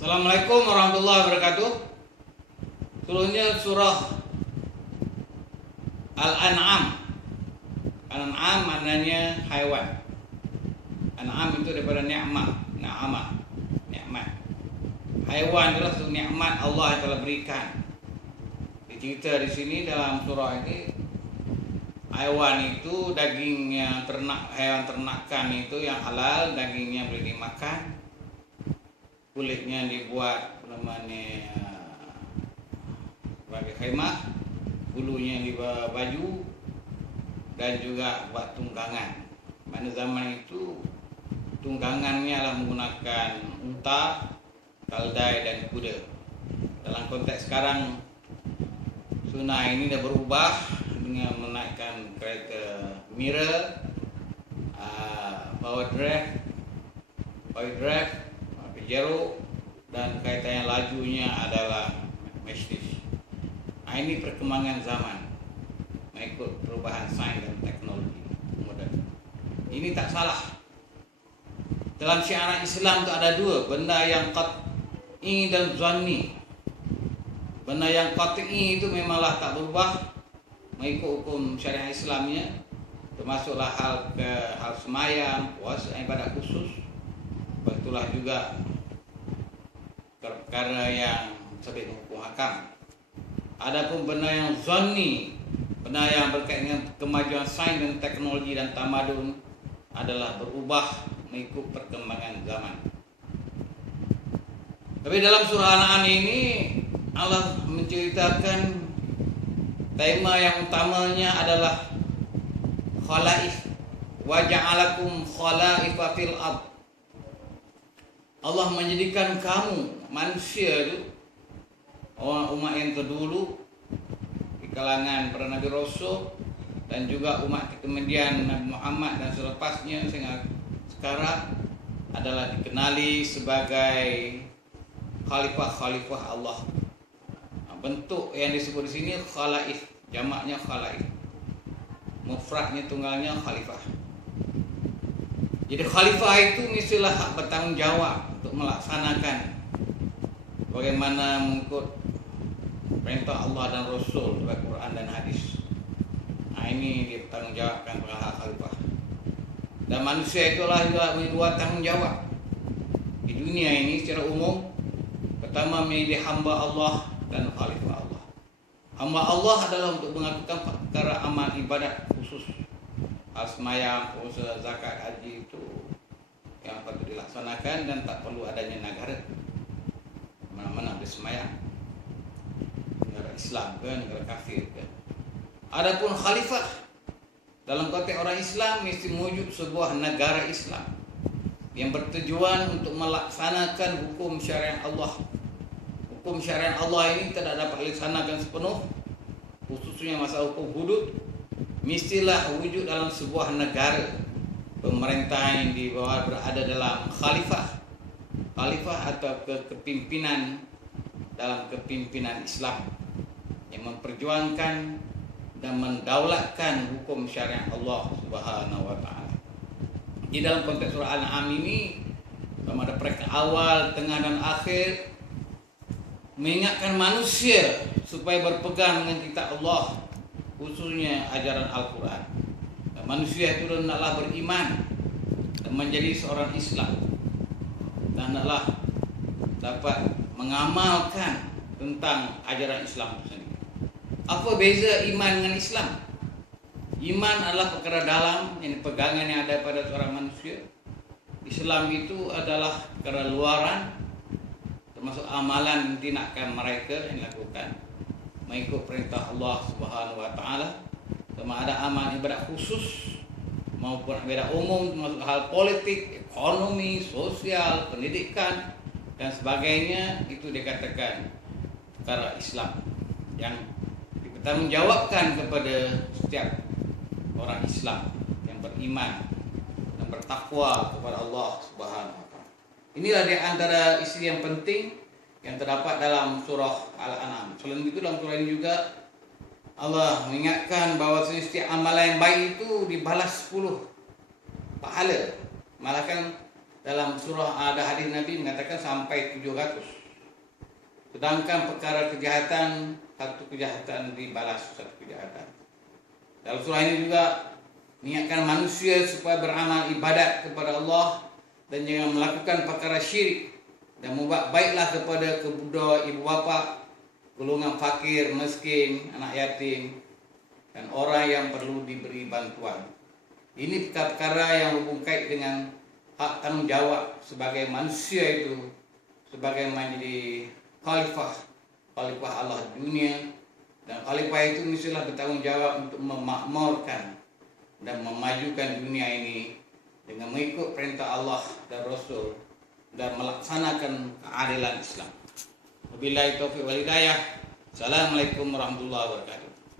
Assalamualaikum warahmatullahi wabarakatuh. Turunnya surah Al-An'am. Al-An'am maknanya haiwan. An'am itu daripada ni'mah, na'amah, nikmat. Haiwan adalah suatu nikmat Allah yang telah berikan. Dicerita di sini dalam surah ini, haiwan itu dagingnya hewan ternakan itu yang halal, dagingnya boleh dimakan. Kulitnya dibuat namanya sebagai khemah, bulunya dibuat baju, dan juga buat tunggangan. Pada zaman itu tunggangannya adalah menggunakan unta, keldai, dan kuda. Dalam konteks sekarang, sunnah ini dah berubah dengan menaikkan kereta mirror, power drive, Pajero, dan kereta yang lajunya adalah Mercedes. Ini perkembangan zaman mengikut perubahan sains dan teknologi modern. Ini tak salah. Dalam syiar Islam itu ada dua, benda yang qat'i dan zanni. Benda yang qat'i itu memanglah tak berubah mengikut hukum syariat Islamnya, termasuklah hal semayam, puasa, ibadat khusus. Itulah juga perkara yang sabit hukum hakam. Adapun benda yang zanni, benda yang berkaitan dengan kemajuan sains dan teknologi dan tamadun, adalah berubah mengikut perkembangan zaman. Tapi dalam surah Al-An'am ini Allah menceritakan tema yang utamanya adalah khalaif wa ja'alakum khalaifa fil ardh. Allah menjadikan kamu manusia itu, orang umat yang terdahulu di kalangan para Nabi Rasul, dan juga umat kemudian Nabi Muhammad dan selepasnya sehingga sekarang adalah dikenali sebagai khalifah-khalifah Allah. Bentuk yang disebut di sini khalaif, jamaknya khalaif, mufradnya tunggalnya khalifah. Jadi khalifah itu mestilah hak bertanggung jawab untuk melaksanakan bagaimana mengikut perintah Allah dan Rasul dari Quran dan hadis. Ini dipertanggungjawabkan oleh hak khalifah. Dan manusia itulah juga dua tanggung jawab di dunia ini secara umum. Pertama, menjadi hamba Allah dan khalifah Allah. Hamba Allah adalah untuk melakukan perkara amal ibadat khusus, semayam, puasa, zakat, haji, itu yang patut dilaksanakan dan tak perlu adanya negara. Mana-mana boleh semayam, negara Islam ke negara kafir ke. Adapun khalifah dalam konteks orang Islam mesti wujud sebuah negara Islam yang bertujuan untuk melaksanakan hukum syariat Allah. Hukum syariat Allah ini tidak dapat dilaksanakan sepenuh, khususnya masalah hukum hudud, mestilah wujud dalam sebuah negara. Pemerintah yang di bawah berada dalam khalifah atau kepimpinan dalam kepimpinan Islam yang memperjuangkan dan mendaulatkan hukum syariat Allah Subhanahu wa taala. Di dalam konteks surah Al-An'am ini, pada peringkat awal, tengah, dan akhir, mengingatkan manusia supaya berpegang dengan kitab Allah, khususnya ajaran Al-Quran. Manusia itu hendaklah beriman dan menjadi seorang Islam, dan hendaklah dapat mengamalkan tentang ajaran Islam itu sendiri. Apa beza iman dengan Islam? Iman adalah perkara dalam yang pegangan yang ada pada seorang manusia. Islam itu adalah perkara luaran, termasuk amalan yang tindakan mereka yang dilakukan mengikut perintah Allah Subhanahu wa taala. Sama ada amal ibadat khusus maupun ibadat umum, termasuk hal politik, ekonomi, sosial, pendidikan, dan sebagainya, itu dikatakan perkara Islam yang dipertanggungjawabkan kepada setiap orang Islam yang beriman dan bertakwa kepada Allah Subhanahu wa taala. Inilah di antara isi yang penting yang terdapat dalam surah Al-An'am. Selain itu, dalam surah ini juga Allah mengingatkan bahawa setiap amalan yang baik itu dibalas 10 pahala. Malahkan dalam surah ada hadis Nabi mengatakan sampai 700. Sedangkan perkara kejahatan, satu kejahatan dibalas satu kejahatan. Dalam surah ini juga niatkan manusia supaya beramal ibadat kepada Allah dan jangan melakukan perkara syirik, dan membuat baiklah kepada kedua ibu bapa, golongan fakir, miskin, anak yatim, dan orang yang perlu diberi bantuan. Ini perkara yang hubung kait dengan hak tanggung jawab sebagai manusia itu, sebagai menjadi khalifah Allah di dunia. Dan khalifah itu mestilah bertanggung jawab untuk memakmurkan dan memajukan dunia ini dengan mengikut perintah Allah dan Rasul dan melaksanakan keadilan Islam. Wabillahi taufiq wal hidayah. Assalamualaikum warahmatullahi wabarakatuh.